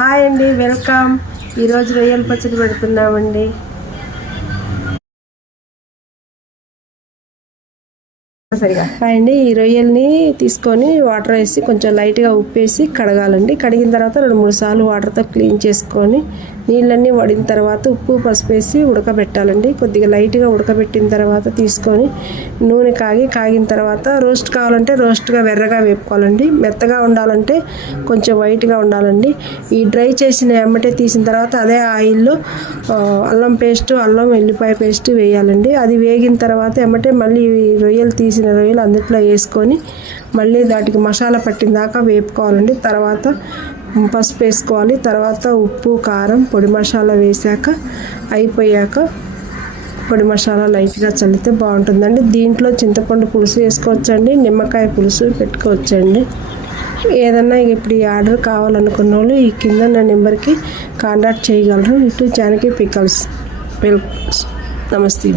Hi అండి, welcome. ఈరోజు రొయ్యల పచ్చడి పెడుతున్నామండి. హాయ్ అండి, ఈ రొయ్యల్ని తీసుకొని వాటర్ వేసి కొంచెం లైట్గా ఉప్పేసి కడగాలండి. కడిగిన తర్వాత 2-3 సార్లు వాటర్తో క్లీన్ చేసుకొని నీళ్ళన్నీ వడిన తర్వాత ఉప్పు పసుపు వేసి ఉడకబెట్టాలండి. కొద్దిగా లైట్గా ఉడకబెట్టిన తర్వాత తీసుకొని నూనె కాగిన తర్వాత రోస్ట్ కావాలంటే రోస్ట్గా వెర్రగా వేపుకోవాలండి. మెత్తగా ఉండాలంటే కొంచెం వైట్గా ఉండాలండి. ఈ డ్రై చేసిన ఎమ్మటే తీసిన తర్వాత అదే ఆయిల్లో అల్లం పేస్ట్, అల్లం వెల్లిపాయ పేస్ట్ వేయాలండి. అది వేగిన తర్వాత ఎమ్మటే మళ్ళీ రొయ్యలు రొయ్యలు అందుట్లో వేసుకొని మళ్ళీ దాటికి మసాలా పట్టిన దాకా వేపుకోవాలండి. తర్వాత పసుపు వేసుకోవాలి. తర్వాత ఉప్పు, కారం, పొడి మసాలా వేసాక అయిపోయాక పొడి మసాలా లైట్గా చల్లితే బాగుంటుందండి. దీంట్లో చింతపండు పులుసు వేసుకోవచ్చండి, నిమ్మకాయ పులుసు పెట్టుకోవచ్చండి. ఏదన్నా ఇప్పుడు ఈ ఆర్డర్ కావాలనుకున్న వాళ్ళు ఈ కింద నా నెంబర్కి కాంటాక్ట్ చేయగలరు. ఇటు జానకి పికల్స్. నమస్తే.